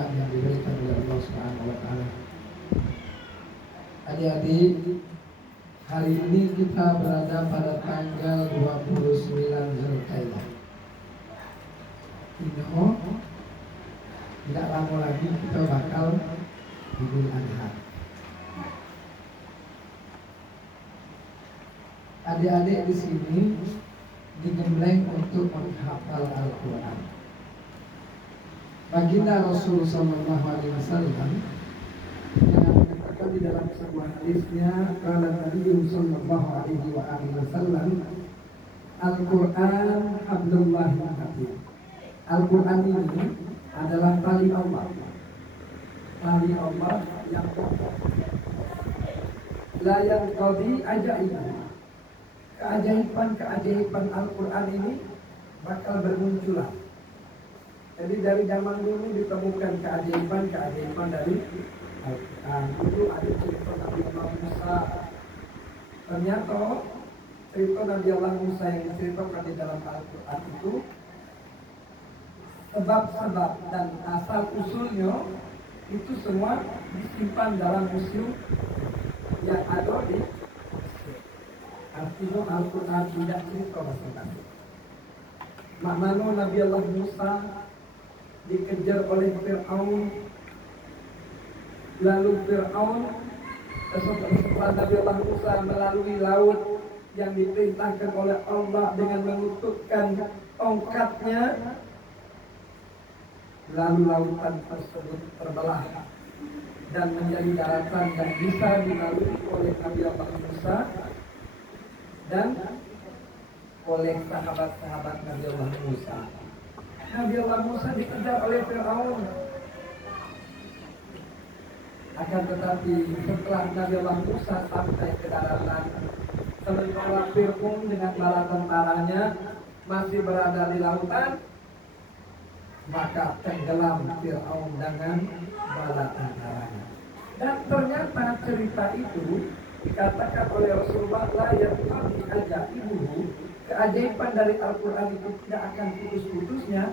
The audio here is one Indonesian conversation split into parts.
kemuliaan yang diberikan oleh Allah Subhanahu wa taala. Adik-adik, hari ini kita berada pada tanggal 29 Zulkaidah. Tidak lama lagi kita bakal Idul Adha. Adik-adik di sini digembleng untuk menghafal Al-Quran. Baginda Rasul Sallallahu Alaihi Wasallam yang mengatakan di dalam sebuah hadisnya, kala Nabi Sallallahu Alaihi Wasallam, Al-Quran Abdullah Hakim. Al-Quran ini adalah tali Allah. Tali Allah yang la yang qadi ajaib. Keajaiban Al-Quran ini bakal bermunculan. Jadi dari zaman dulu ditemukan keajaiban dari Al-Quran. Dulu ada cerita Nabi Allah Musa. Ternyata cerita Nabi Allah Musa yang diceritakan di dalam Al-Quran itu sebab-sebab dan asal-usulnya itu semua disimpan dalam museum yang ada di artinya Al-Quran tidak cerita masing-masing. Maknanya Nabi Allah Musa dikejar oleh Fir'aun, lalu Fir'aun setelah Nabi Allah Musa melalui laut yang diperintahkan oleh Allah dengan menutupkan tongkatnya, lalu lautan tersebut terbelah dan menjadi daratan yang bisa dilalui oleh Nabi Allah Musa dan oleh sahabat-sahabat Nabi Allah Musa. Nabi Allah Musa dikejar oleh Fir'aun. Akan tetapi setelah Nabi Allah Musa sampai ke daratan, sementara Fir'aun dengan bala tentaranya masih berada di lautan, maka tenggelam Fir'aun dengan bala tentaranya. Dan ternyata cerita itu dikatakan oleh Rasulullah, la yaqdi ajaibuhu, keajaiban dari Al-Quran itu tidak akan putus-putusnya.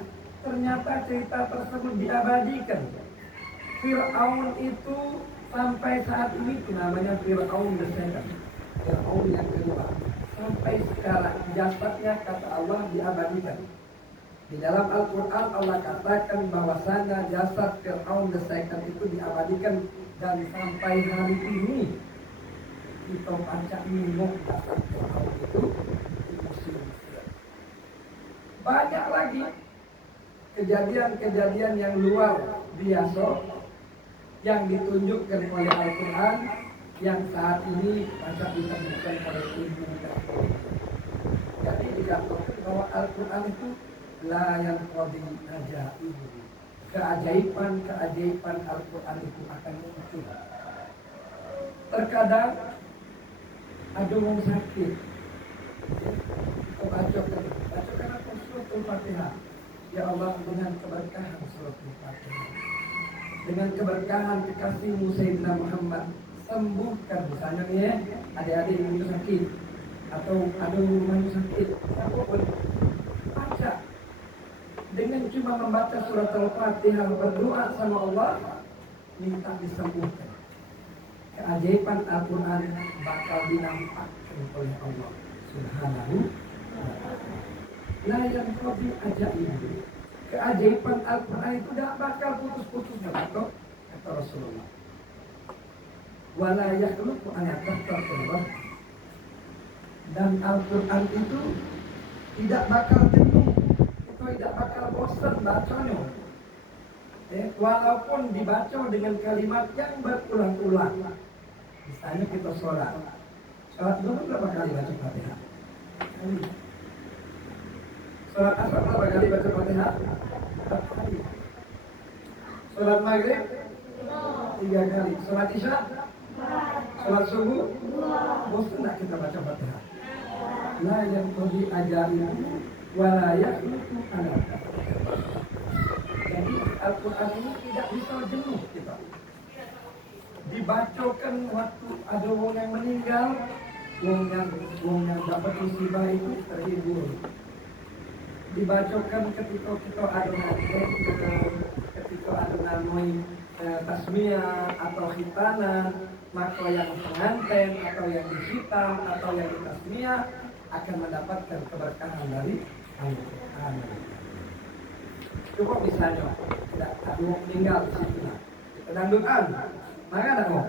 Ternyata cerita tersebut diabadikan. Fir'aun itu sampai saat ini namanya Fir'aun the second, Fir'aun yang kedua. Sampai sekarang jasadnya kata Allah diabadikan. Di dalam Al-Quran Allah katakan bahwasanya jasad Fir'aun the second itu diabadikan, dan sampai hari ini kita baca minum jasad Fir'aun itu di museum. Banyak lagi kejadian-kejadian yang luar biasa yang ditunjukkan oleh Al-Quran yang saat ini banyak ditemukan oleh ilmu. Jadi dikatakan bahwa Al-Quran itu la yang qadi ajaib. Keajaiban Al-Quran itu akan muncul. Terkadang ada orang sakit, bacakan apa surat Al-Fatihah. Ya Allah, dengan keberkahan surat Al-Fatihah, dengan keberkahan kekasihmu Sayyidina Muhammad, sembuhkan misalnya nih ya, adik-adik yang sakit atau ada rumah yang sakit, apapun, baca. Dengan cuma membaca surat Al-Fatihah, berdoa sama Allah, minta disembuhkan. Keajaiban Al-Quran bakal dinampakkan oleh Allah Subhanahu wa ta'ala. La yang qadi ajaib. Keajaiban Al-Quran itu tidak bakal putus-putusnya, kata Rasulullah. Wala yakhluqu an yatattabba. Dan Al-Quran itu tidak bakal jenuh, itu tidak bakal bosan bacanya. Walaupun dibaca dengan kalimat yang berulang-ulang. Misalnya kita sholat dulu berapa kali baca Fatihah? Sholat asar berapa kali baca Fatihah? 4 kali. Sholat maghrib 3 kali. Sholat isya 4. Sholat subuh 2. Bosan tak kita baca Fatihah? La yang qadi ajaib wa la yakhluqu ala. Jadi Al-Quran ini tidak bisa jenuh kita. Dibacakan waktu ada orang yang meninggal, orang yang dapat musibah itu terhibur. Dibacakan ketika kita ada ketika jika ada namanya tasmiyah atau khitana, maka yang pengantin atau yang dihitam atau yang ditasmiyah akan mendapatkan keberkahan dari Al-Quran. Coba misalnya tidak ada meninggal di situ, kita dangdutan, maka ada kok.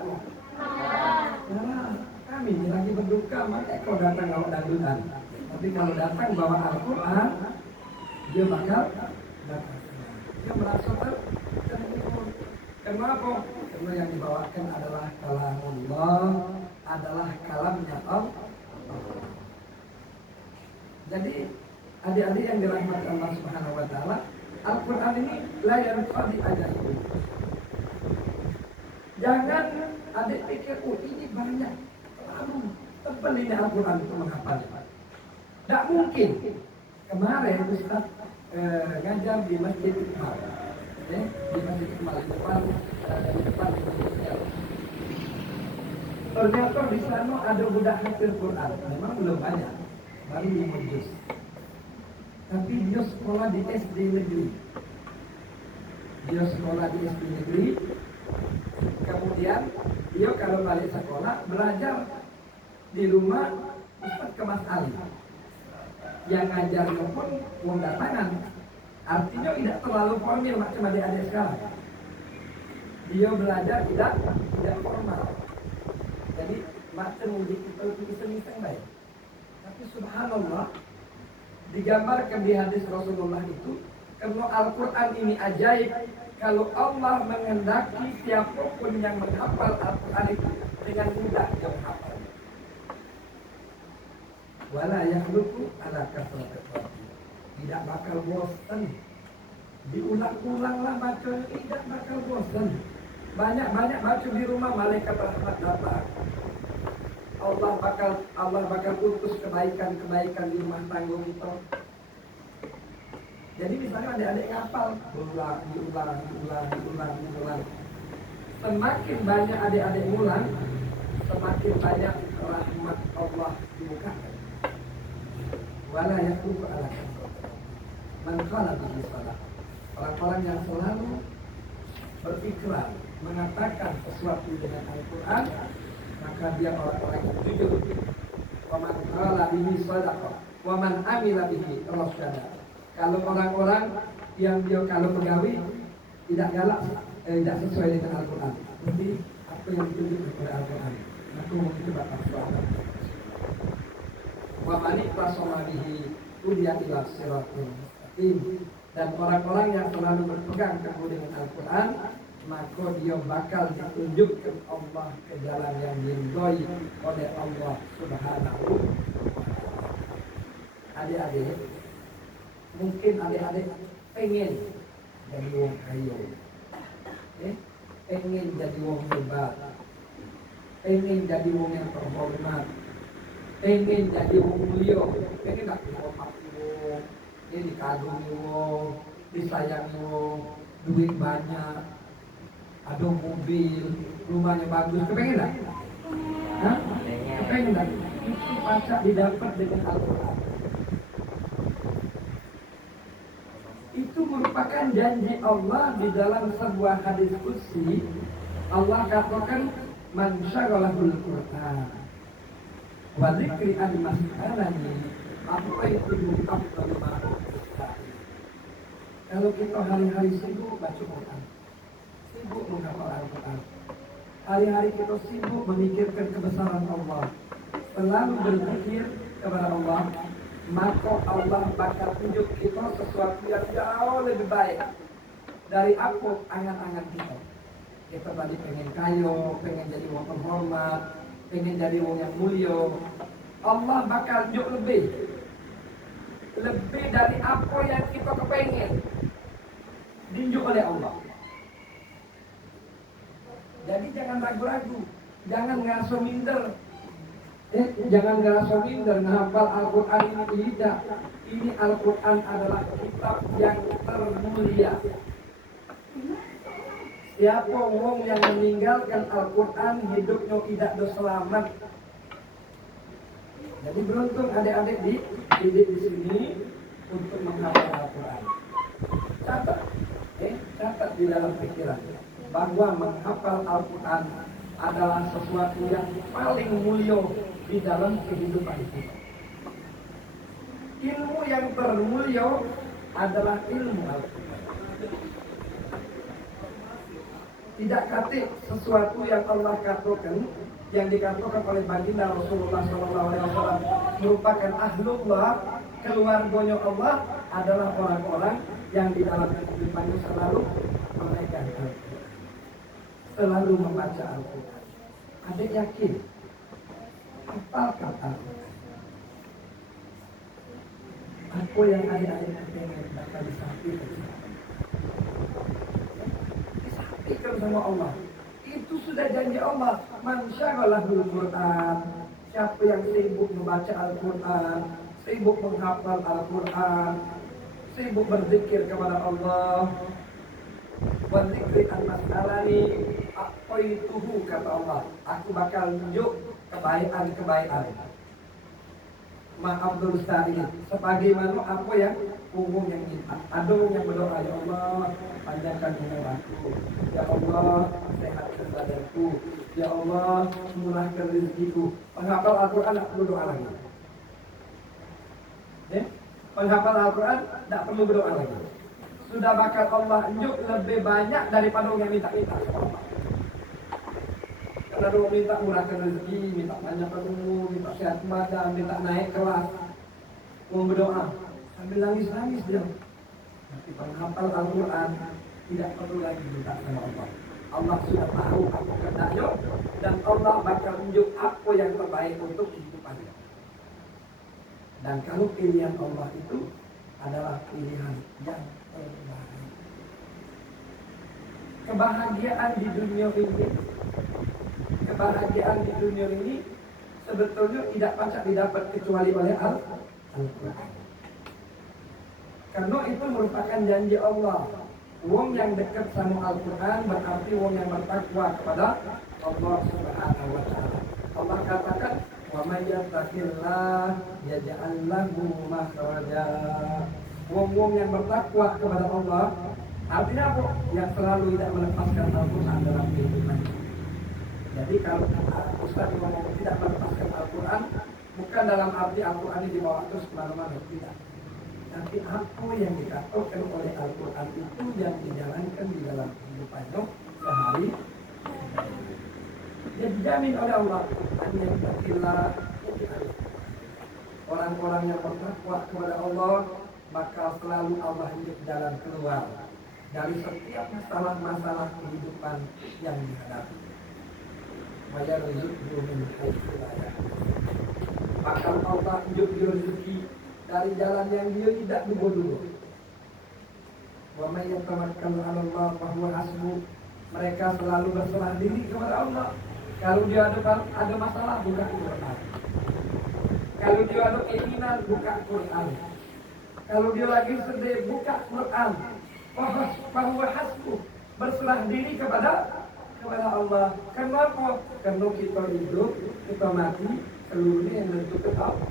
Nah, kami lagi berduka, maka kalau datang bawa dangdutan. Tapi kalau datang bawa Al-Quran, dia bakal datang. Dia merasa terhibur. Kenapa? Karena yang dibawakan adalah kalamullah, adalah kalamnya Allah. Jadi adik-adik yang dirahmati Allah Subhanahu wa taala, Al-Quran ini layan fadi ajaib. Jangan adik pikir, ini banyak, terlalu tebal ini Al-Quran itu menghafalnya. Tidak mungkin. Kemarin Ustaz ngajar di Masjid Iqbal, di Masjid Iqbal di depan ternyata di sana ada budak hafal Quran. Memang belum banyak, baru 5 juz. Tapi dia sekolah di SD negeri. Kemudian dia kalau balik sekolah belajar di rumah Ustaz Kemas Ali. Yang ngajarnya pun datangan. Artinya tidak terlalu formal macam adik-adik sekarang. Dia belajar tidak formal. Jadi macam mudik kita iseng-iseng baik. Tapi subhanallah, digambarkan di hadis Rasulullah itu, karena Al-Quran ini ajaib. Kalau Allah menghendaki siapapun yang menghafal Al-Quran itu dengan mudah dia menghafal. Wala yakhluqu ala kasratil qadri. Tidak bakal bosan. Diulang-ulanglah bacanya, tidak bakal bosan. Banyak-banyak baca di rumah, malaikat rahmat datang. Allah bakal utus kebaikan-kebaikan di rumah tangga kita. Jadi misalnya adik-adik ngapal, diulang. Semakin banyak adik-adik ngulang, semakin banyak rahmat Allah dibukakan. Wala yakhluqu ala kasratil man qala bihi salah. Orang-orang yang selalu berikrar mengatakan sesuatu dengan Al-Quran, maka dia orang-orang yang jujur. Wa man qala bihi sadaqah wa man amila bihi rasyada. Kalau orang-orang yang dia kalau pegawai tidak galak, tidak sesuai dengan Al-Quran, tapi apa yang ditunjuk kepada Al-Quran, maka mungkin bakal salah. Wa man iqtasama bihi udiya ila siratul mustaqim. Dan orang-orang yang selalu berpegang teguh dengan Al-Quran, maka dia bakal ditunjukkan Allah ke jalan yang diridhoi oleh Allah Subhanahu wa ta'ala. Adik-adik, mungkin adik-adik pengen jadi wong kaya, pengen jadi wong hebat, pengen jadi wong yang terhormat, pengen jadi wong mulia, pengen gak dihormati wong, dikagumi wong, disayangi wong, duit banyak, ada mobil, rumahnya bagus, kepengen gak? Hah? Kepengen gak? Itu pacak didapat dengan Al-Quran. Itu merupakan janji Allah di dalam sebuah hadis qudsi. Allah katakan, man syaghalahul Qur'an wa dzikri an mas'alani apa itu afdal ma. Kalau kita hari-hari sibuk baca Quran, sibuk menghafal Al-Quran, hari-hari kita sibuk memikirkan kebesaran Allah, selalu berpikir kepada Allah, maka Allah bakal tunjuk kita sesuatu yang jauh lebih baik dari apa angan-angan kita. Kita tadi pengen kaya, pengen jadi orang terhormat, pengen jadi orang yang mulia. Allah bakal tunjuk lebih dari apa yang kita kepengen, ditunjuk oleh Allah. Jadi jangan ragu-ragu, jangan ngerasa minder. Jangan ngerasa minder menghafal Al-Quran ini tidak. Ini Al-Quran adalah kitab yang termulia. Siapa orang yang meninggalkan Al-Quran hidupnya tidak selamat. Jadi beruntung adik-adik dididik di sini untuk menghafal Al-Quran. Catat di dalam pikiran bahwa menghafal Al-Quran adalah sesuatu yang paling mulia di dalam kehidupan kita. Ilmu yang termulia adalah ilmu Al-Quran. Tidak kata sesuatu yang Allah katakan, yang dikatakan oleh baginda Rasulullah SAW merupakan ahlullah, keluarganya Allah adalah orang-orang yang di dalam kehidupannya selalu memegang Al-Quran, selalu membaca Al-Quran. Adik yakin hafalkan Al-Quran. Apa yang adik-adik pengen bakal disampaikan sama Allah. Itu sudah janji Allah. Man syaghalahul Quran. Siapa yang sibuk membaca Al-Quran, sibuk menghafal Al-Quran, sibuk berzikir kepada Allah, berzikir an-mas'alani, aqaituhu, kata Allah, aku bakal tunjuk kebaikan-kebaikan. Ma'abdul Sa'id, sebagaimana apa yang umum yang minta. Ada yang berdoa, ya Allah panjangkan umur aku, ya Allah sehatkan badanku, ya Allah murahkan rezekiku. Penghafal Al-Quran tak perlu doa lagi. Penghafal Al-Quran tak perlu berdoa lagi. Sudah bakal Allah unjuk lebih banyak daripada orang yang minta-minta. Karena orang minta murahkan rezeki, minta panjangkan umur, minta sehat badan, minta naik kelas, mau berdoa sambil nangis-nangis dia. Tapi penghafal Al-Quran tidak perlu lagi minta sama Allah. Allah sudah tahu apa kehendaknya dan Allah bakal tunjuk apa yang terbaik untuk kehidupannya. Dan kalau pilihan Allah itu adalah pilihan yang terbaik. Kebahagiaan di dunia ini sebetulnya tidak pacak didapat kecuali oleh Al-Quran. Karena itu merupakan janji Allah. Wong yang dekat sama Al-Quran berarti wong yang bertakwa kepada Allah Subhanahu wa Ta'ala. Allah katakan, wa may yattaqillah yaj'al lahu makhraja. Wong-wong yang bertakwa kepada Allah, artinya apa? Yang selalu tidak melepaskan Al-Quran dalam kehidupannya. Jadi kalau Ustaz ngomong tidak melepaskan Al-Quran, bukan dalam arti Al-Quran ini dibawa terus kemana-mana, tidak. Tapi apa yang dikatakan oleh Al-Quran itu yang dijalankan di dalam kehidupannya sehari. Dia dijamin oleh Allah. Orang-orang yang bertakwa kepada Allah, maka selalu Allah hidup jalan keluar dari setiap masalah-masalah kehidupan yang dihadapi. Maka Allah hidup rezeki dari jalan yang dia tidak duga-duga. Wa may yatawakkal 'ala Allah fa huwa hasbuh. Mereka selalu berserah diri kepada Allah. Kalau dia ada masalah, buka Quran. Kalau dia ada keinginan, buka Quran. Kalau dia lagi sedih, buka Quran. Fa huwa hasbuh. Berserah diri kepada Allah. Kenapa? Karena kita hidup, kita mati, seluruhnya yang menentukan Allah.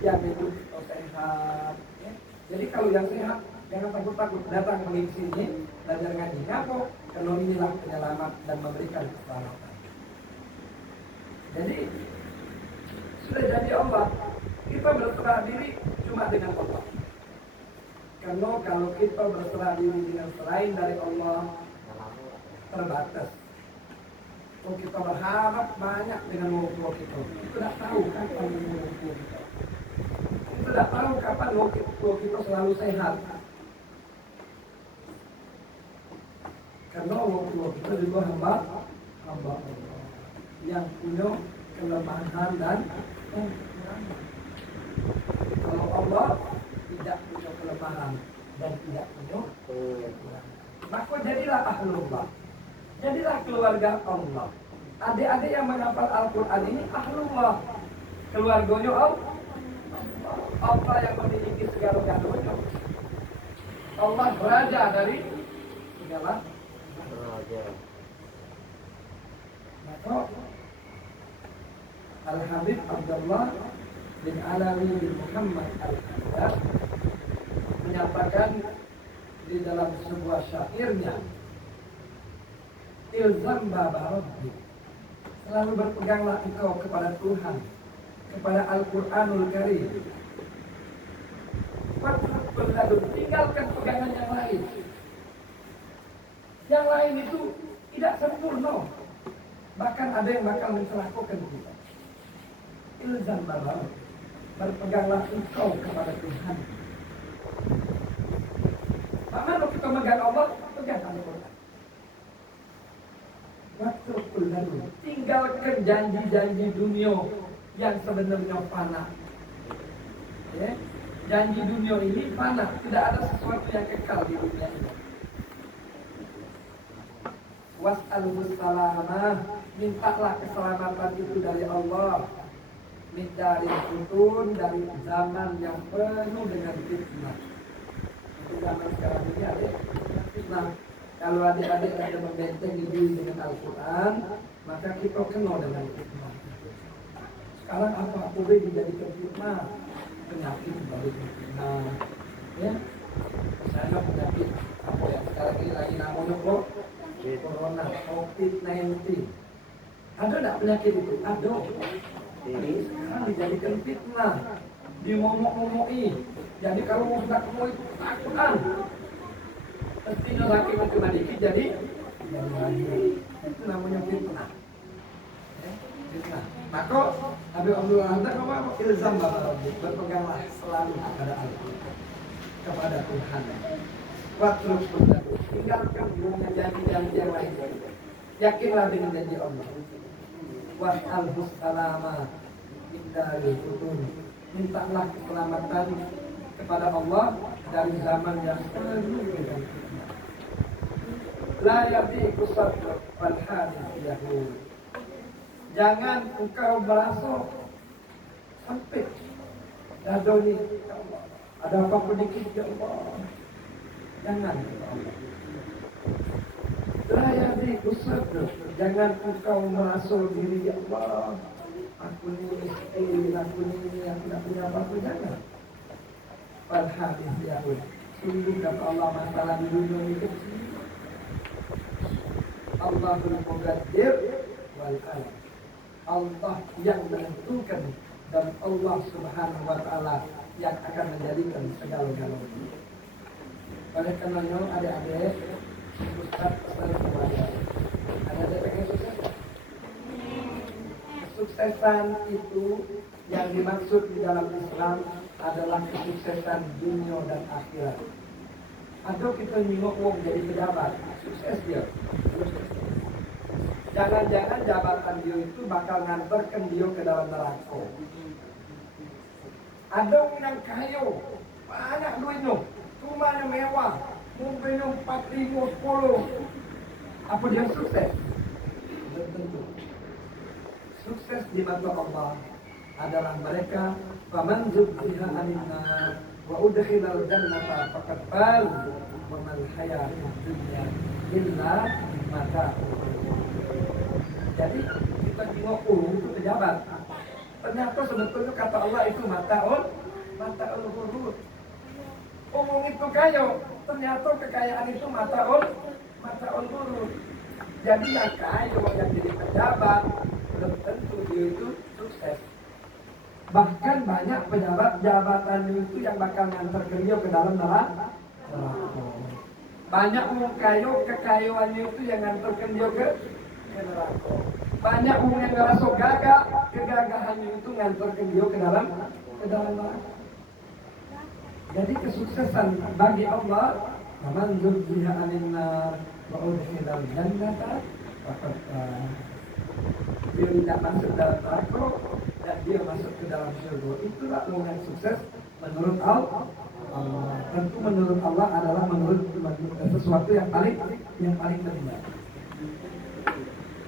Yang itu sehat. Ya. Jadi kalau yang sehat, jangan takut-takut datang mengisi sini, belajar ngaji. Kenapa? Karena inilah penyelamat dan memberikan keselamatan. Jadi sudah janji Allah, kita berserah diri cuma dengan Allah. Karena kalau kita berserah diri dengan selain dari Allah, terbatas. Kalau kita berharap banyak dengan waktu kita, kita tidak tahu kapan waktu kita. Kita tidak tahu kapan waktu kita selalu sehat. Karena waktu kita juga hamba Allah yang punya kelemahan dan kekurangan. Kalau Allah tidak punya kelemahan dan tidak punya kekurangan, maka jadilah ahlullah. Jadilah keluarga Allah. Adik-adik yang menghafal Al-Quran ini ahlullah. Keluarganya Allah yang memiliki segala-galanya. Allah raja dari segala raja. Maka Al-Habib Abdullah bin Alawi bin Muhammad Al-Hamdah menyatakan di dalam sebuah syairnya, ilzam baba rabbik, selalu berpeganglah engkau kepada Tuhan, kepada Al-Quranul Karim. Tinggalkan pegangan yang lain. Yang lain itu tidak sempurna, bahkan ada yang bakal mencelakakan kita. Ilzam baba rabbik, berpeganglah engkau kepada Tuhan. Mana kita megang Allah, pegang Al-Quran. Waktu lalu tinggalkan janji-janji dunia yang sebenarnya fana. Ya? Janji dunia ini fana, tidak ada sesuatu yang kekal di dunia ini. Was'alhus salamah, mintalah keselamatan itu dari Allah. Dari futun, dari zaman yang penuh dengan fitnah. Itu zaman sekarang ini ada fitnah. Kalau adik-adik ada membentengi diri dengan Al-Quran, maka kita kenal dengan fitnah. Sekarang apa boleh dijadikan fitnah? Penyakit baru fitnah. Ya, misalnya penyakit apa yang sekarang ini lagi namanya kok? Corona, COVID-19. Ada tidak penyakit itu? Ada. Ini sekarang dijadikan fitnah, dimomok-momoki. Jadi kalau mau sudah ketemu itu takutan. Mestinya laki mau kena dikit jadi lagi. Itu namanya fitnah. Fitnah. Maka Nabi Abdullah apa? Ilzam baba rabbik, berpeganglah selalu kepada Allah, kepada Tuhan. Waktu berlalu, tinggalkan dunia janji-janji yang lain. Yakinlah dengan janji Allah. Was'alhus salama dari futun, mintalah keselamatan kepada Allah dari zaman yang penuh dengan fitnah. La yabiqu sadr wal hadith yahud. Jangan engkau merasa sempit dada ni, ya Allah, ada apa-apa dikit, ya Allah. Jangan, ya Allah. La yabiqu sadr, jangan engkau merasa diri, ya Allah, aku ni miskin, aku ni yang tidak punya apa-apa. Jangan. Wal hadith yahud, sungguh kata Allah masalah di dunia ini kecil. Allahul Muqaddir wal alam, Allah yang menentukan dan Allah Subhanahu wa Ta'ala yang akan menjadikan segala-galanya. Oleh karenanya adik-adik, Ustaz pesan kepada adik-adik pengen sukses. Kesuksesan itu yang dimaksud di dalam Islam adalah kesuksesan dunia dan akhirat. Atau kita nyingok wong jadi pejabat, sukses dia. Jangan-jangan jabatan dia itu bakal ngantarkan dia ke dalam neraka. Ada orang yang kaya, banyak duitnya, rumahnya mewah, mobilnya 4, 5, 10. Apa dia sukses? Belum tentu. Sukses di mata Allah adalah mereka faman zuhziha 'anil nar wa udkhilal jannata faqad faz wa mal hayatud dunya illa mata'ul. Jadi kita tengok itu pejabat. Ternyata sebetulnya kata Allah itu mata'ul ghurur. Umum itu kaya, ternyata kekayaan itu mata'ul ghurur. Jadi yang kaya yang jadi pejabat belum tentu dia itu sukses. Bahkan banyak pejabat jabatan itu yang bakal ngantar dia ke dalam neraka. Banyak orang kaya kekayaannya itu yang ngantarkan dia ke neraka. Banyak orang yang ngerasa gagah, kegagahannya itu ngantarkan dia ke dalam neraka. Jadi kesuksesan bagi Allah, man zuhziha 'anil nar wa udkhilal jannata faqad faz. Dia tidak masuk dalam neraka dan dia masuk ke dalam surga. Itulah orang yang sukses menurut Allah. Tentu menurut Allah adalah menurut sesuatu yang paling benar.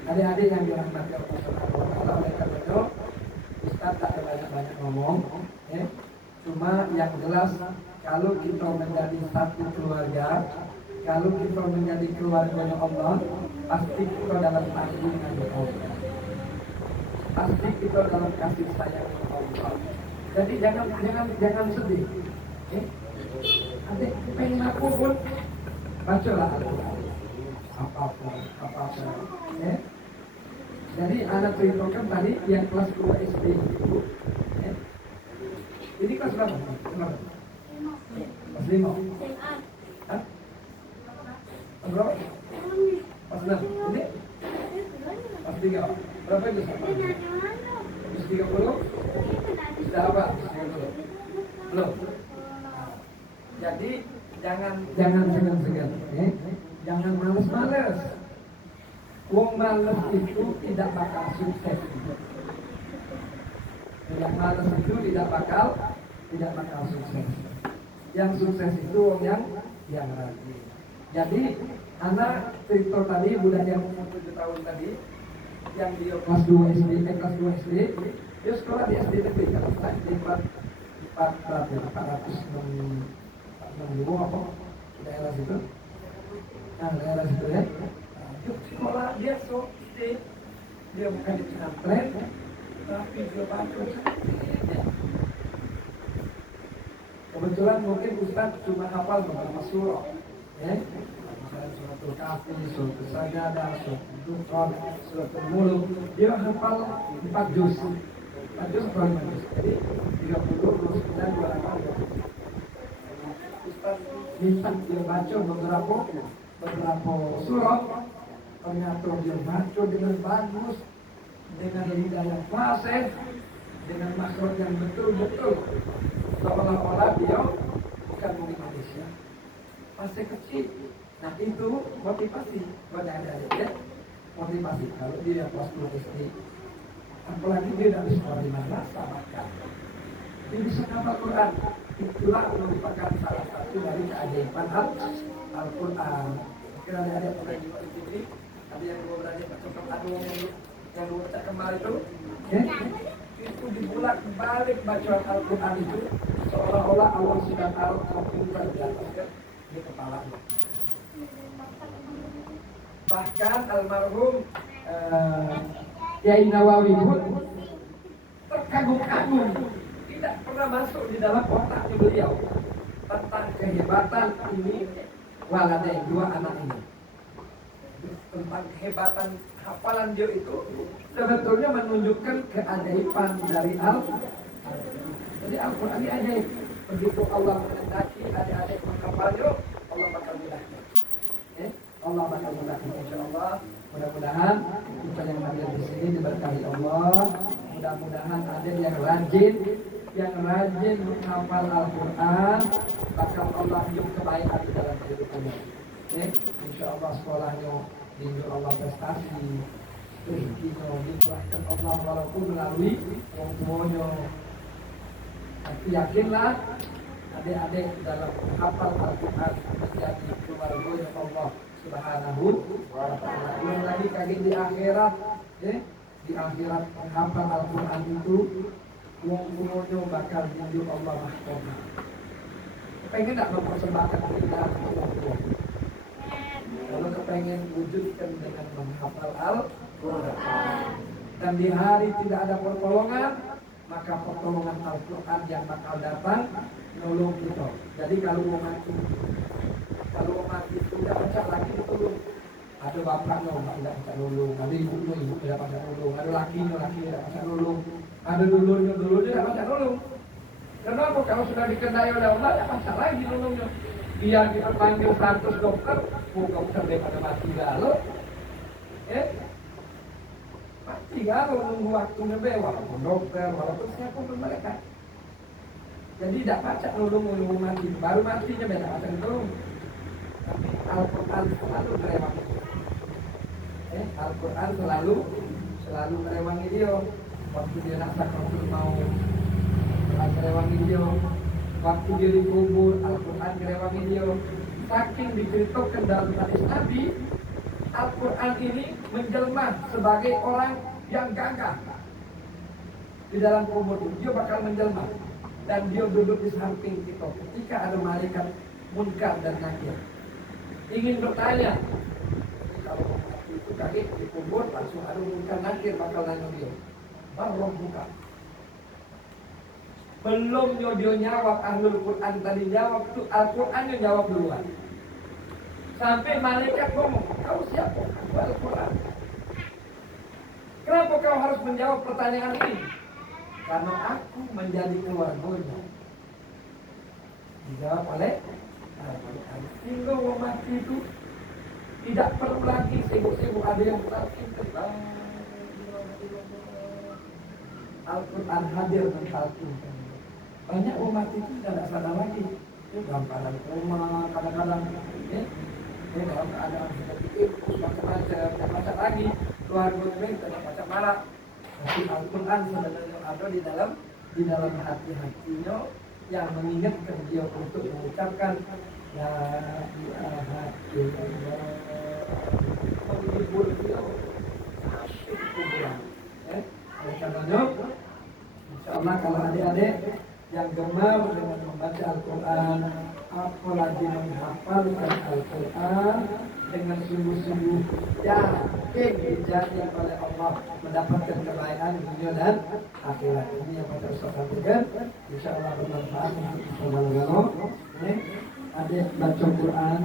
Adik-adik yang dirahmati Allah Subhanahu wa Ta'ala, oleh karenanya Ustaz tak banyak ngomong, ya. Cuma yang jelas kalau kita menjadi satu keluarga, kalau kita menjadi keluarganya Allah, pasti kita dalam tanggungan Allah. Pasti kita dalam kasih sayang Allah. Jadi jangan sedih. Adik pengen aku pun bacalah Al-Quran apapun ya. Jadi anak ceritakan tadi yang kelas 2 SD itu ya. Ini kelas berapa? Kelas 5. Hah? Kelas berapa? Kelas 6. Ini? Kelas 3. Berapa itu sama? 130? Sudah apa? 130? Belum. Jadi jangan segan-segan, jangan males-males. Wong males itu tidak bakal sukses. Yang males itu tidak bakal sukses. Yang sukses itu wong yang rajin. Jadi anak cerita tadi budak yang 7 tahun tadi, yang dia kelas 2 SD, dia sekolah di SD negeri kalau saya di 460 apa daerah situ, daerah situ ya. Dia sekolah dia SD, dia bukan di pesantren, tapi dia baca. Kebetulan mungkin Ustaz cuma hafal beberapa surah, ya. Suratul Kahfi, suratul Sajadah, suratul Dukhan, suratul Mulk. Dia hafal 4 juz. 4 juz atau 5 juz. Jadi 30, 29, 28. Ustaz minta dia baca beberapa surah. Ternyata dia baca dengan bagus, dengan lidah yang fasih, dengan makhraj yang betul-betul. Seolah-olah dia bukan murid Malaysia, masih kecil. Nah itu motivasi buat adik-adik ya, motivasi kalau dia kelas 2 SD, apalagi dia tidak bisa sekolah di madrasah, maka dia bisa hafal Quran. Itulah merupakan salah satu dari keajaiban Al-Quran. Kira adik-adik pernah juga di TV, ada yang dua berani bercakap adung yang dua cak kembali itu, ya? Itu dibulak balik bacaan Al-Quran itu seolah-olah Allah sudah taruh komputer di atas di kepalanya. Bahkan almarhum Kiai Nawawi pun terkagum-kagum, tidak pernah masuk di dalam otaknya beliau tentang kehebatan ini waladain, 2 anak ini, tentang kehebatan hafalan dia itu sebetulnya menunjukkan keajaiban dari Al-Quran. Jadi Al-Quran ini ajaib. Begitu Allah mengendaki adik-adik menghafalnya, Allah bakal mudahkan. Allah bakal mudahkan, insyaallah. Mudah-mudahan kita yang hadir di sini diberkahi Allah. Mudah-mudahan ada yang rajin menghafal Al-Quran, bakal Allah hidup kebaikan di dalam kehidupannya. Insyaallah sekolahnya dinjur Allah prestasi, rezekinya dikurahkan Allah walaupun melalui orang tuanya. Tapi yakinlah adik-adik dalam menghafal Al-Quran menjadi keluarga Allah Subhanahu wa ta'ala. Belum lagi kaget di akhirat, di akhirat menghafal Al-Quran itu wong tuanya bakal dinjur Allah mahkamah. Pengen tak mempersembahkan keindahan orang tua? Kalau kepengen wujudkan dengan menghafal Al-Quran. Dan di hari tidak ada pertolongan, maka pertolongan Al-Quran yang bakal datang nolong kita. Jadi kalau mau mati tidak baca lagi ditolong. Ada bapaknya tidak baca nolong, ada ibunya tidak baca nolong, ada lakinya tidak baca nolong, ada dulurnya tidak baca nolong. Kenapa? Kalau sudah dikendai oleh Allah, tidak baca lagi nolongnya. Biar kita panggil 100 dokter, bukan usah daripada mati galau. Mati galau nunggu waktunya walaupun dokter, walaupun siapapun mereka. Jadi tidak baca nunggu mati, baru matinya beda baca tolong. Tapi Al-Quran selalu merewangi. Al-Quran selalu merewangi dia. Waktu dia nak sakaratul maut, merewangi dia. Waktu dia dikubur, Al-Quran merewangi dia. Saking diceritakan dalam hadis Nabi, Al-Quran ini menjelma sebagai orang yang gagah di dalam kubur. Dia bakal menjelma dan dia duduk di samping kita ketika ada malaikat Munkar dan Nakir ingin bertanya. Kalau itu kaget di kubur, langsung ada Munkar Nakir bakal nanya dia, "Barroh buka." Belum dia jawab, Ahlul Quran tadi jawab, tuh Al-Quran yang jawab duluan. Sampai malaikat ngomong, kau siapa? Aku Al-Quran. Kenapa kau harus menjawab pertanyaan ini? Karena aku menjadi keluarganya. Dijawab oleh Al-Quran. Sehingga orang mati itu tidak perlu lagi sibuk-sibuk ada yang sakit. Al-Quran hadir mentalkinkan. Banyak orang mati itu tidak sadar lagi. Dalam keadaan koma, kadang-kadang dalam keadaan seperti itu, macam-macam lagi. Keluarga mereka tidak macam marah. Tapi Al-Quran sebenarnya ada di dalam hati-hatinya yang mengingatkan dia untuk mengucapkan La ilaha illallah. Menghibur dia asyik kuburan. Oleh karenanya, insyaallah kalau adik-adik yang gemar dengan membaca Al-Quran, apalagi menghafalkan Al-Quran dengan sungguh-sungguh yakin dijamin oleh Allah mendapatkan kebaikan dunia dan akhirat. Ini yang pada Ustaz sampaikan, insyaallah bermanfaat untuk saudara-saudara. Adik baca Quran,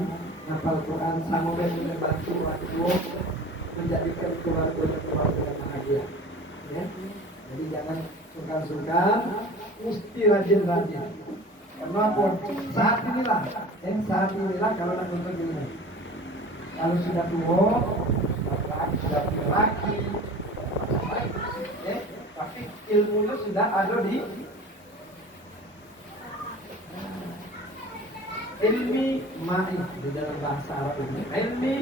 hafal Quran, semoga membantu waktu menjadikan keluarga yang bahagia. Ya. Jadi jangan sungkan-sungkan, mesti rajin-rajin. Kenapa? Saat inilah kalau nak nonton gini. Kalau sudah tua, sudah punya laki, tapi ilmunya sudah ada di ilmi ma'i di dalam bahasa Arab ini. Ilmi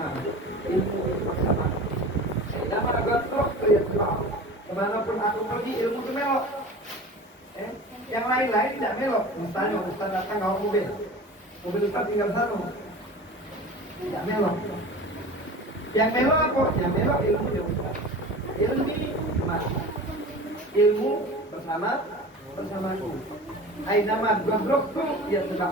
ma'i, ilmu bersama. Saya nama gotrok terlihat. Kemanapun aku pergi, ilmu itu melok. Yang lain-lain tidak melok. Misalnya Ustaz datang bawa mobil Ustaz tinggal satu, tidak melok. Yang melok apa? Yang melok ilmu dia Ustaz. Ilmu bersamaku. Aina ma godrokku ya sebab